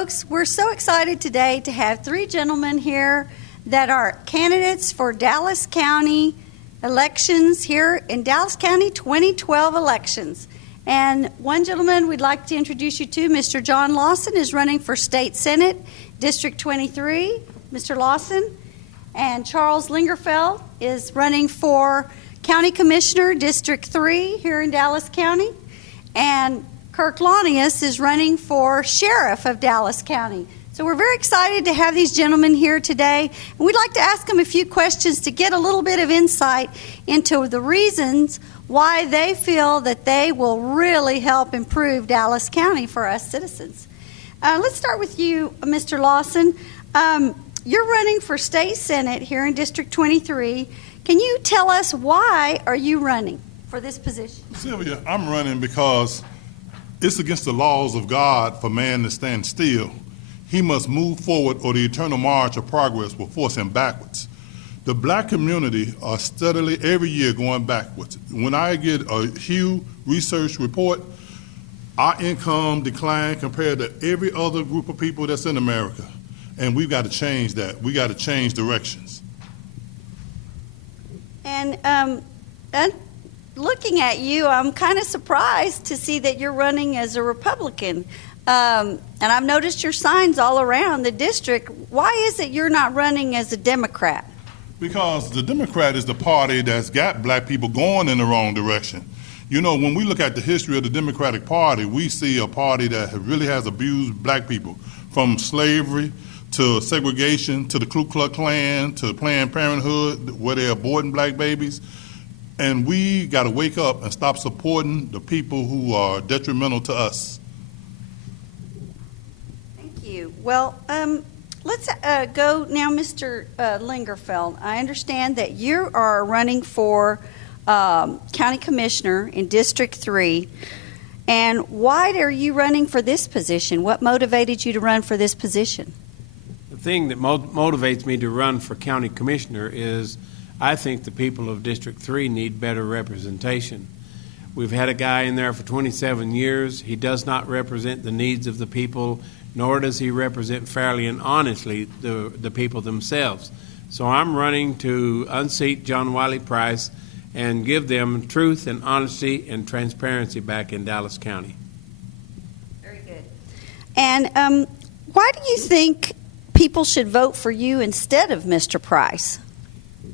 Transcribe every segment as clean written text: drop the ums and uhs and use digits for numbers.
folks, we're so excited today to have three gentlemen here that are candidates for Dallas County elections here in Dallas County 2012 elections. And one gentleman we'd like to introduce you to, Mr. John Lawson, is running for State Senate, District 23. Mr. Lawson. And Charles Lingerfelt is running for County Commissioner, District 3 here in Dallas County. And Kirk Liunius is running for Sheriff of Dallas County. So we're very excited to have these gentlemen here today. And we'd like to ask them a few questions to get a little bit of insight into the reasons why they feel that they will really help improve Dallas County for us citizens. Let's start with you, Mr. Lawson. You're running for State Senate here in District 23. Can you tell us why are you running for this position? Sylvia, I'm running because it's against the laws of God for man to stand still. He must move forward or the eternal march of progress will force him backwards. The black community are steadily every year going backwards. When I get a Hugh research report, our income declined compared to every other group of people that's in America. And we've got to change that. We got to change directions. And looking at you, I'm kind of surprised to see that you're running as a Republican. And I've noticed your signs all around the district. Why is it you're not running as a Democrat? Because the Democrat is the party that's got black people going in the wrong direction. You know, when we look at the history of the Democratic Party, we see a party that really has abused black people, from slavery to segregation to the Ku Klux Klan to Planned Parenthood, where they're aborting black babies. And we got to wake up and stop supporting the people who are detrimental to us. Thank you. Well, let's go now, Mr. Lingerfelt. I understand that you are running for County Commissioner in District 3. And why are you running for this position? What motivated you to run for this position? The thing that motivates me to run for County Commissioner is I think the people of District 3 need better representation. We've had a guy in there for 27 years. He does not represent the needs of the people, nor does he represent fairly and honestly the people themselves. So I'm running to unseat John Wiley Price and give them truth and honesty and transparency back in Dallas County. Very good. And why do you think people should vote for you instead of Mr. Price?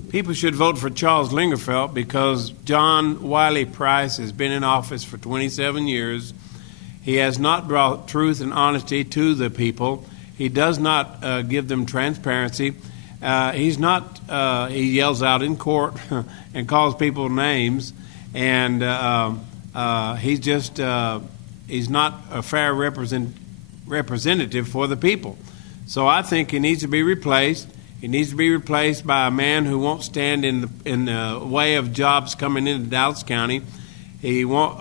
People should vote for Charles Lingerfelt because John Wiley Price has been in office for 27 years. He has not brought truth and honesty to the people. He does not give them transparency. He yells out in court and calls people names, and he's not a fair representative for the people. So I think he needs to be replaced. He needs to be replaced by a man who won't stand in the way of jobs coming into Dallas County. He won't.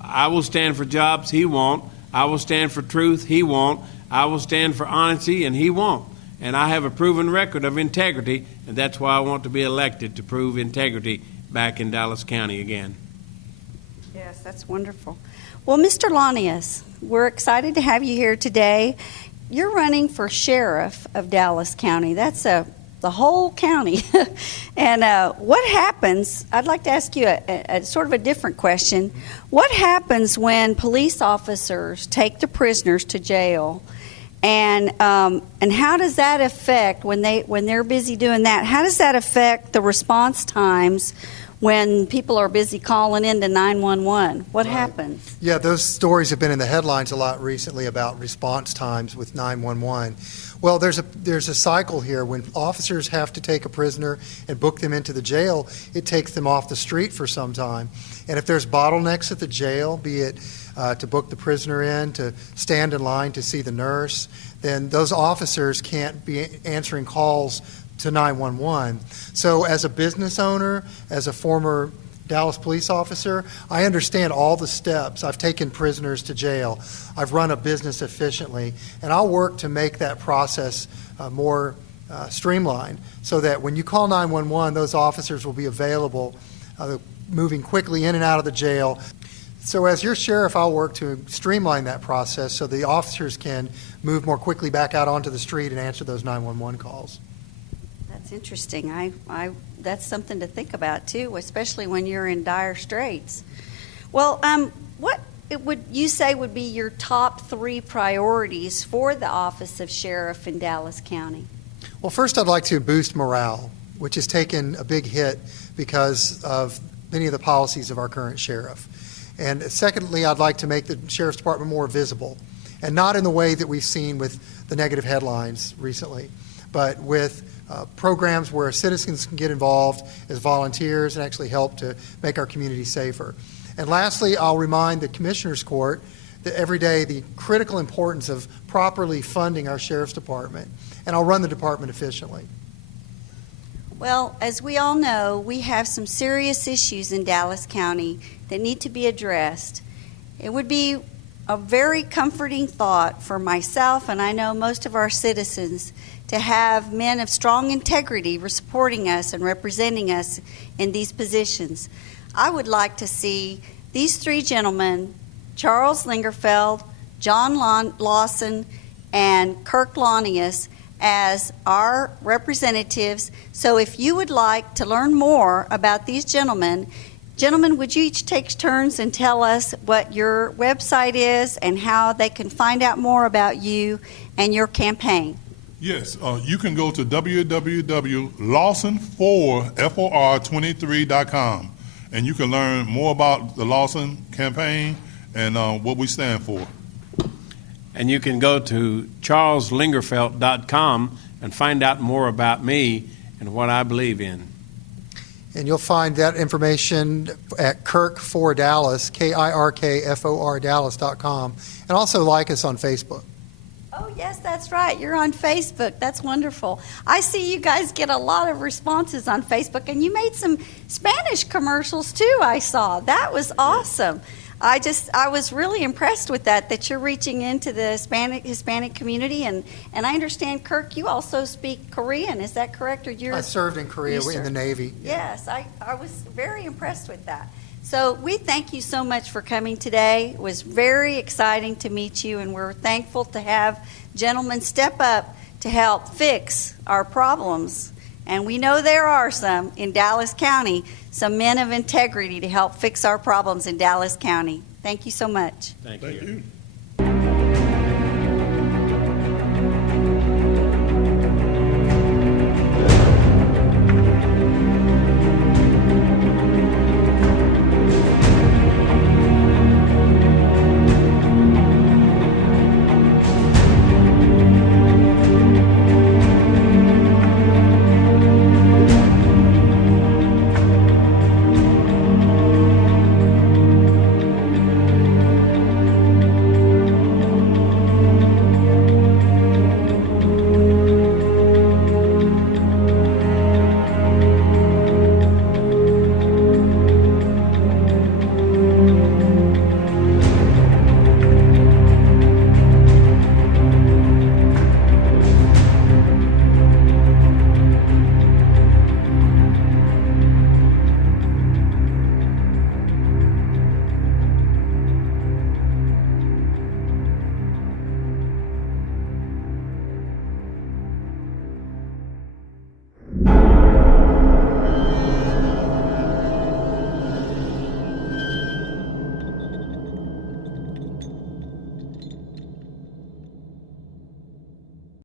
I will stand for jobs. He won't. I will stand for truth. He won't. I will stand for honesty, and he won't. And I have a proven record of integrity, and that's why I want to be elected, to prove integrity back in Dallas County again. Yes, that's wonderful. Well, Mr. Liunius, we're excited to have you here today. You're running for Sheriff of Dallas County. That's the whole county. And what happens, I'd like to ask you a sort of a different question. What happens when police officers take the prisoners to jail? And how does that affect, when they're busy doing that, how does that affect the response times when people are busy calling into 911? What happens? Yeah, those stories have been in the headlines a lot recently about response times with 911. Well, there's a cycle here. When officers have to take a prisoner and book them into the jail, it takes them off the street for some time. And if there's bottlenecks at the jail, be it to book the prisoner in, to stand in line to see the nurse, then those officers can't be answering calls to 911. So as a business owner, as a former Dallas police officer, I understand all the steps. I've taken prisoners to jail. I've run a business efficiently, and I'll work to make that process more streamlined so that when you call 911, those officers will be available, moving quickly in and out of the jail. So as your sheriff, I'll work to streamline that process so the officers can move more quickly back out onto the street and answer those 911 calls. That's interesting. That's something to think about too, especially when you're in dire straits. Well, what would you say would be your top 3 priorities for the office of sheriff in Dallas County? Well, first I'd like to boost morale, which has taken a big hit because of many of the policies of our current sheriff. And secondly, I'd like to make the Sheriff's Department more visible, and not in the way that we've seen with the negative headlines recently, but with programs where citizens can get involved as volunteers and actually help to make our community safer. And lastly, I'll remind the Commissioners Court that every day the critical importance of properly funding our Sheriff's Department, and I'll run the department efficiently. Well, as we all know, we have some serious issues in Dallas County that need to be addressed. It would be a very comforting thought for myself, and I know most of our citizens, to have men of strong integrity supporting us and representing us in these positions. I would like to see these 3 gentlemen, Charles Lingerfelt, John Lawson, and Kirk Liunius, as our representatives. So if you would like to learn more about these gentlemen, would you each take turns and tell us what your website is and how they can find out more about you and your campaign? Yes, you can go to www.lawson4for23.com, and you can learn more about the Lawson campaign and what we stand for. And you can go to charleslingerfelt.com and find out more about me and what I believe in. And you'll find that information at Kirk4Dallas, KIRKFOR Dallas.com, and also like us on Facebook. Oh, yes, that's right. You're on Facebook. That's wonderful. I see you guys get a lot of responses on Facebook, and you made some Spanish commercials too, I saw. That was awesome. I was really impressed with that you're reaching into the Hispanic community, and I understand, Kirk, you also speak Korean. Is that correct? Or I served in Korea in the Navy. Yes, I was very impressed with that. So we thank you so much for coming today. It was very exciting to meet you, and we're thankful to have gentlemen step up to help fix our problems. And we know there are some in Dallas County, some men of integrity to help fix our problems in Dallas County. Thank you so much. Thank Thank you. you.